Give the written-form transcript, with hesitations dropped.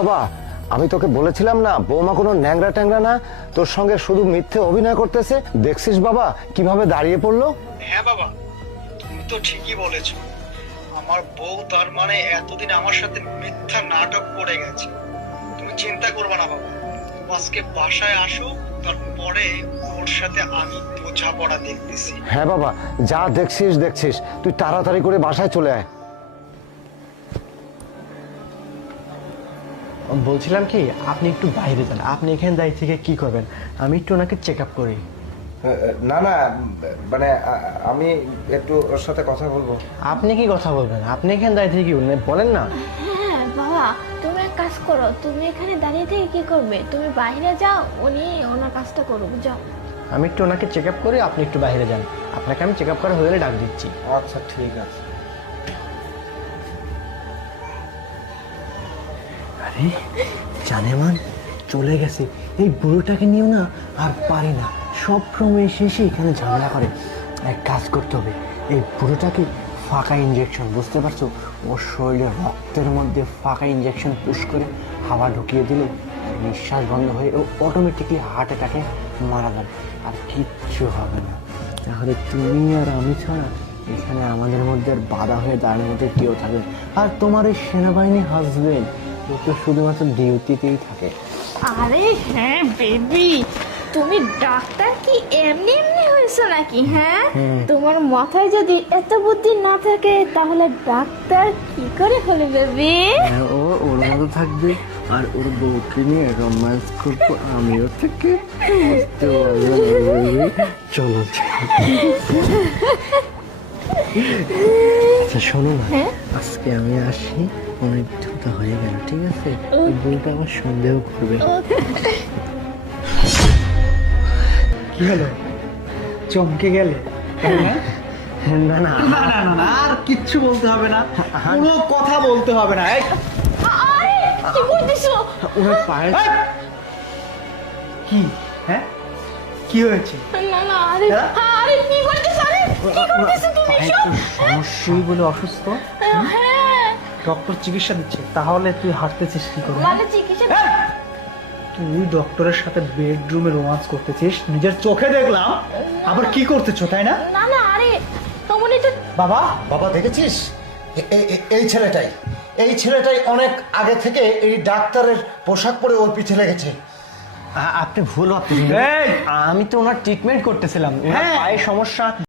বাবা, আমি তোকে বলেছিলাম না বৌমা কোনো ন্যাংরা ট্যাংরা না, তোর সঙ্গে শুধু মিথ্যে অভিনয় করতেছে। দেখছিস বাবা কিভাবে দাঁড়িয়ে পড়লো। হ্যাঁ বাবা, তুমি তো ঠিকই বলেছো। আমার বউ তার মানে এতদিন আমার সাথে মিথ্যা নাটক করে গেছে। তুমি চিন্তা করবে না বাবা, আজকে বাসায় আসো, তারপরে ওর সাথে আমি বোঝাপড়া দেখতেছি। হ্যাঁ বাবা, যা দেখছিস দেখছিস, তুই তাড়াতাড়ি করে বাসায় চলে আয়। বলছিলাম কি, আপনি একটু বাইরে যান। আপনি এখানে দাঁড়িয়ে থেকে কি করবেন? আমি একটু ওনাকে চেক আপ করি। না না, মানে আমি একটু ওর সাথে কথা বলবো। আপনি কি কথা বলবেন? আপনি এখানে দাঁড়িয়ে থেকে কি বলেন না? হ্যাঁ বাবা, তুমি এক কাজ করো, তুমি এখানে দাঁড়িয়ে থেকে কি করবে? তুমি বাইরে যাও, উনি ওনার কাজটা করুক, যাও। আমি একটু ওনাকে চেক আপ করি, আপনি একটু বাইরে যান। আপনাকে আমি চেক আপ করা হয়ে গেলে ডাক দিচ্ছি। আচ্ছা ঠিক আছে। আরে জানেমান চলে গেছে। এই বুড়োটাকে নিয়েও না আর পারি না, সব সময় এসে এখানে ঝামেলা করে। এক কাজ করতে হবে, এই বুড়োটাকে ফাঁকা ইঞ্জেকশন, বুঝতে পারছো, ওর শরীরে রক্তের মধ্যে ফাঁকা ইঞ্জেকশন পুশ করে হাওয়া ঢুকিয়ে দিলে নিঃশ্বাস বন্ধ হয়ে ও অটোমেটিকলি হার্ট অ্যাটাকে মারা যাবে, আর কিচ্ছু হবে না। তাহলে তুমি আর আমি ছাড়া এখানে আমাদের মধ্যে আর বাধা হয়ে দাঁড়ানোর মধ্যে কেউ থাকবে। আর তোমার এই সেনাবাহিনী হাসবেন্ড ও তো শুধুমাত্র ডিউটিতেই থাকে। আরে হ্যাঁ বেবি, তুমি ডাক্তার কি এমনি এমনি হয়েছো নাকি? হ্যাঁ, তোমার মাথায় যদি এত বুদ্ধি না থাকে তাহলে ডাক্তার কি করে হলে বেবি? ও ওর মতো থাকবে আর ওর বউকে নিয়ে রোম্যান্স করবো আমিও থেকে। চলো আচ্ছা শোনো না, আজকে আমি আসি, অনেক দ্রুত হয়ে গেল, ঠিক আছে? ওই বউটা আমার সন্দেহ করবে। কি হলো, চমকে গেলে? না না, না না না, আর কিচ্ছু বলতে হবে না, কোনো কথা বলতে হবে না। এই, আরে কি করতেছো? ওর পায়ে কি? হ্যাঁ, কি হয়েছে? না না, আরে আরে কি করতেছো? আরে কি করতেছো তুমি? পায়ে তো সমস্যাই বলে অসুস্থ। হ্যাঁ, ডক্টর চিকিৎসা দিচ্ছে, তাহলে তুই হাঁটতেছিস কি করে? মানে চিকিৎসা। তুই ডক্টরের সাথে বেডরুমে রোমান্স করতেছিস, নিজের চোখে দেখলাম। আবার কি করতেছো, তাই না? না না, আরে তোমার এটা বাবা, বাবা দেখেছিস, এই ছেলেটাই অনেক আগে থেকে এই ডাক্তারের পোশাক পরে ওর পিছে লেগেছে। আপনি ভুল ভাবতেছেন। এই! আমি তো ওনার ট্রিটমেন্ট করতেছিলাম, ওনার হ্যাঁ। পায়ে সমস্যা।